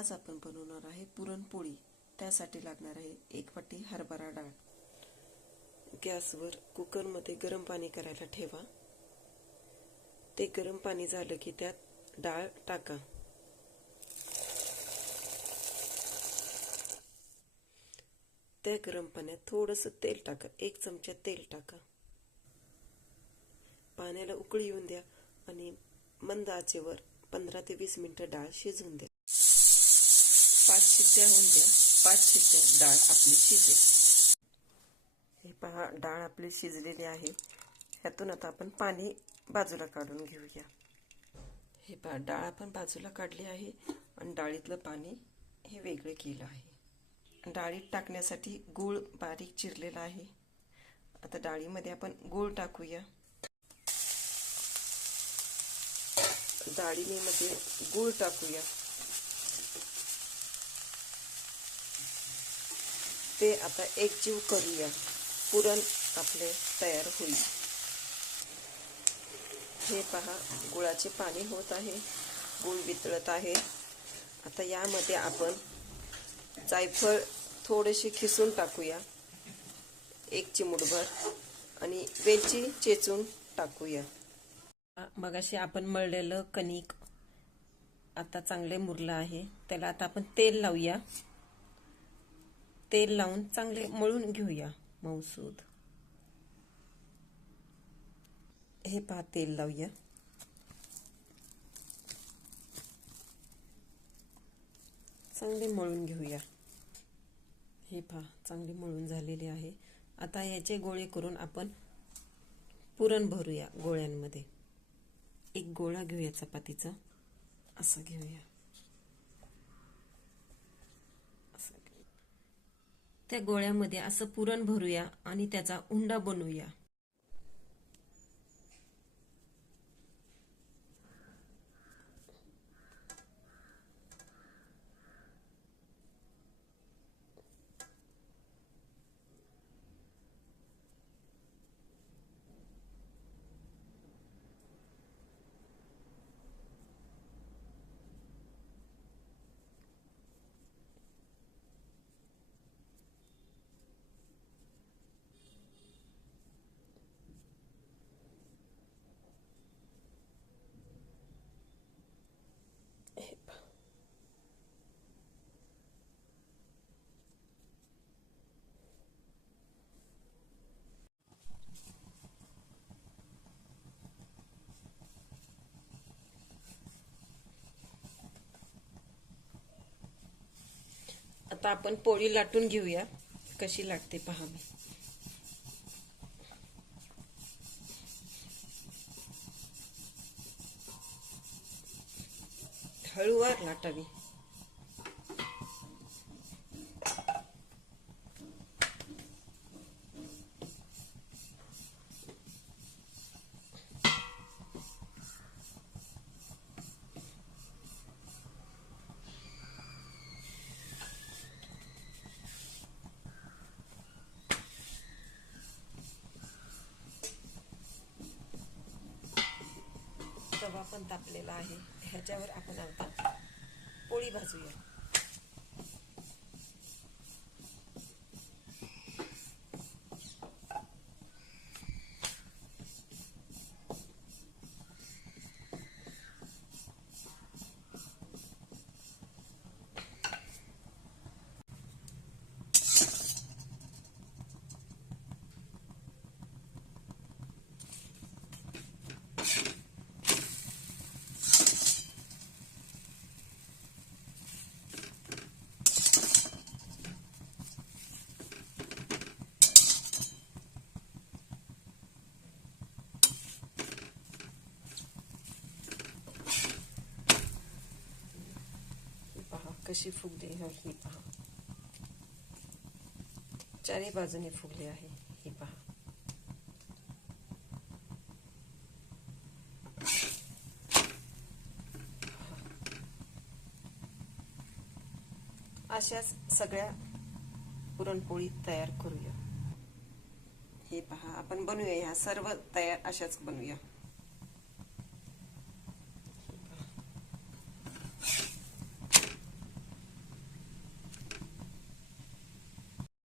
आज आपण बनवणार आहे पुरणपोळी। त्यासाठी लागणार आहे 1 वाटी हरभरा डाळ। गॅसवर कुकरमध्ये गरम पाणी करायला ठेवा। ते गरम पाणी झालं की त्यात डाळ टाका। त्या गरम पाण्यात थोडंसं तेल टाका, 1 चमचा तेल टाका। पाण्याला उकळी येऊन द्या आणि मंद आचेवर 15 ते 20 मिनिटं डाळ शिजवून द्या। 5 शिट्ट्या होऊन द्या। 5 शिट्ट्या डाळ आपली शिजेल। हे पहा, डाळ आपली शिजलेली आहे। ह्यातून आता आपण पाणी बाजूला काढून घेऊया। हे पहा, डाळ आपण बाजूला काढली आहे आणि डाळीतलं पाणी हे वेगळं केलं आहे। डाळीत टाकण्यासाठी गूळ बारीक चिरलेला आहे। आता डाळीमध्ये आपण गूळ टाकूया। डाळीमध्ये गूळ टाकूया। ते आता एकजीव करूया। पुरण आपले तयार होईल। हे पहा, गुळाचे पाणी होत आहे, गूळ वितळत आहे। आता यामध्ये आपण जायफळ थोडेसे खिसून टाकूया, 1 चिमूटभर, आणि वेलची चेचून टाकूया। मगाशी आपण मळलेलं कणिक आता चांगले मुरलं आहे। त्याला आता आपण तेल लावूया। तेल लावून चांगले मळून घेऊया मऊसूद। हे पहा, तेल लावूया। चांगले मळून घेऊया। हे पहा, चांगले मळून झालेले आहे। आता याचे गोळे करून आपण पुरण भरूया गोळ्यांमध्ये। 1 गोळा घेऊया चपातीचा, असं घेऊया। त्या गोळ्यामध्ये असं पुरण भरूया आणि त्याचा उंडा बनवूया। आता आपण पोळी लाटून घेऊया, कशी लागते पहा। हळूवार लाटावी। तवा पण तापलेला आहे। ह्याच्यावर आपण आता पोळी भाजूया। कशी फुगली ही पहा, चारी बाजूने फुगली आहे। ही पहा, अशाच सगळ्या पुरणपोळी तयार करूया। हे पहा, आपण बनवूया, ह्या सर्व तयार अशाच बनवूया।